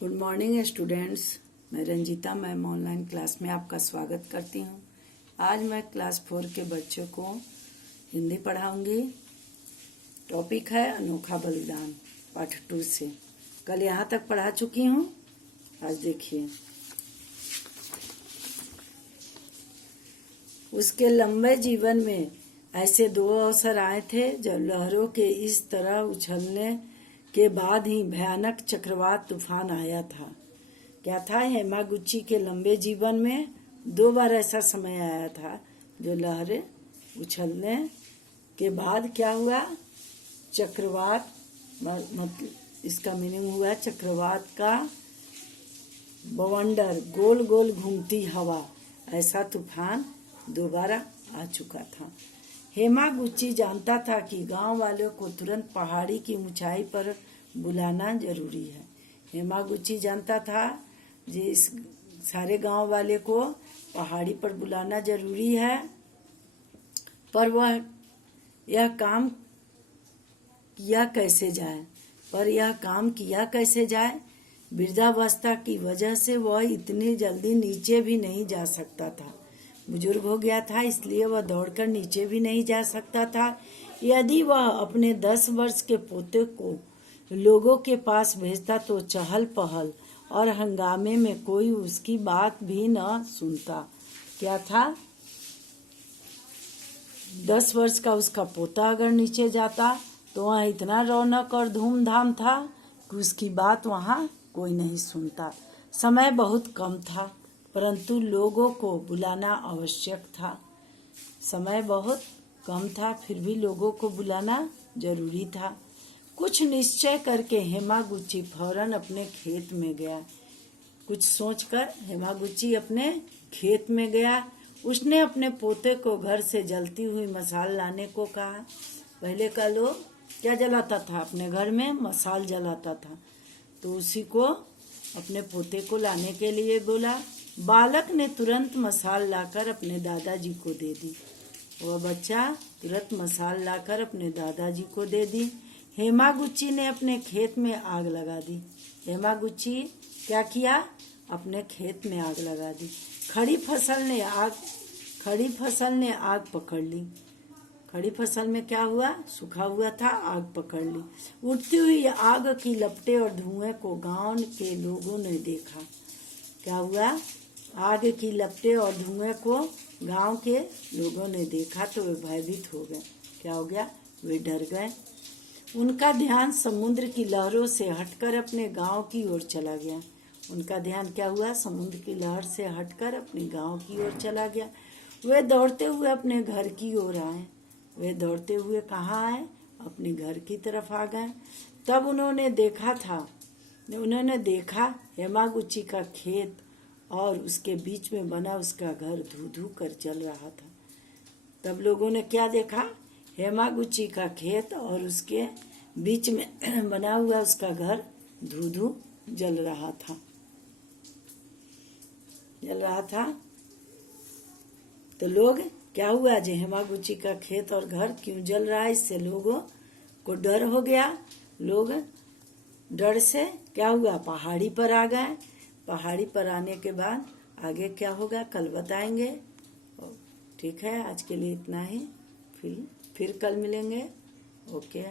Good morning students. मैं Ranjita ma'am online class में आपका स्वागत करती हूँ। आज मैं क्लास 4 के बच्चों को हिंदी पढ़ाऊंगी। टॉपिक है अनोखा बलिदान, पाठ 2 से। कल यहाँ तक पढ़ा चुकी हूँ। आज देखिए, उसके लंबे जीवन में ऐसे 2 अवसर आए थे जब लहरों के इस तरह उछलने के बाद ही भयानक चक्रवात तूफान आया था। क्या था? हेमागुची के लंबे जीवन में 2 बार ऐसा समय आया था जो लहरें उछलने के बाद क्या हुआ? चक्रवात, मतलब इसका मीनिंग हुआ चक्रवात का बवंडर, गोल गोल घूमती हवा। ऐसा तूफान 2 बार आ चुका था। हेमागुची जानता था कि गांव वालों को तुरंत पहाड़ी की ऊंचाई पर बुलाना जरूरी है। हेमागुची जानता था कि इस सारे गांव वाले को पहाड़ी पर बुलाना जरूरी है, पर वह यह काम किया कैसे जाए? वृद्धावस्था की वजह से वह इतनी जल्दी नीचे भी नहीं जा सकता था। बुजुर्ग हो गया था, इसलिए वह दौड़कर नीचे भी नहीं जा सकता था। यदि वह अपने 10 वर्ष के पोते को लोगों के पास भेजता तो चहल पहल और हंगामे में कोई उसकी बात भी न सुनता। क्या था? 10 वर्ष का उसका पोता अगर नीचे जाता तो वहाँ इतना रौनक और धूमधाम था कि उसकी बात वहाँ कोई नहीं सुनता। समय बहुत कम था, परंतु लोगों को बुलाना आवश्यक था। समय बहुत कम था, फिर भी लोगों को बुलाना जरूरी था। कुछ निश्चय करके हेमागुची फौरन अपने खेत में गया। कुछ सोचकर हेमागुची अपने खेत में गया। उसने अपने पोते को घर से जलती हुई मशाल लाने को कहा। पहले का लोग क्या जलाता था? अपने घर में मशाल जलाता था। तो उसी को अपने पोते को लाने के लिए बोला। बालक ने तुरंत मशाल लाकर अपने दादाजी को दे दी। वह बच्चा तुरंत मशाल लाकर अपने दादाजी को दे दी। हेमागुची ने अपने खेत में आग लगा दी। हेमागुची क्या किया? अपने खेत में आग लगा दी। खड़ी फसल ने आग पकड़ ली। खड़ी फसल में क्या हुआ? सूखा हुआ था, आग पकड़ ली। उठती हुई आग की लपटें और धुएं को गांव के लोगों ने देखा। क्या हुआ? आग की लपटें और धुएं को गांव के लोगों ने देखा तो वे भयभीत हो गए। क्या हो गया? वे डर गए। उनका ध्यान समुद्र की लहरों से हटकर अपने गांव की ओर चला गया। उनका ध्यान क्या हुआ? समुद्र की लहर से हटकर अपने गांव की ओर चला गया। वे दौड़ते हुए अपने घर की ओर आए। वे दौड़ते हुए कहाँ आए? अपने घर की तरफ आ गए। तब उन्होंने देखा हेमागुची का खेत और उसके बीच में बना उसका घर धू धू कर जल रहा था। तब लोगों ने क्या देखा? हेमागुची का खेत और उसके बीच में बना हुआ उसका घर धू धू जल रहा था। तो लोग क्या हुआ? जो हेमागुची का खेत और घर क्यों जल रहा है, इससे लोगों को डर हो गया। लोग डर से क्या हुआ? पहाड़ी पर आ गए। पहाड़ी पर आने के बाद आगे क्या होगा कल बताएंगे। ठीक है, आज के लिए इतना ही। फिर कल मिलेंगे। ओके।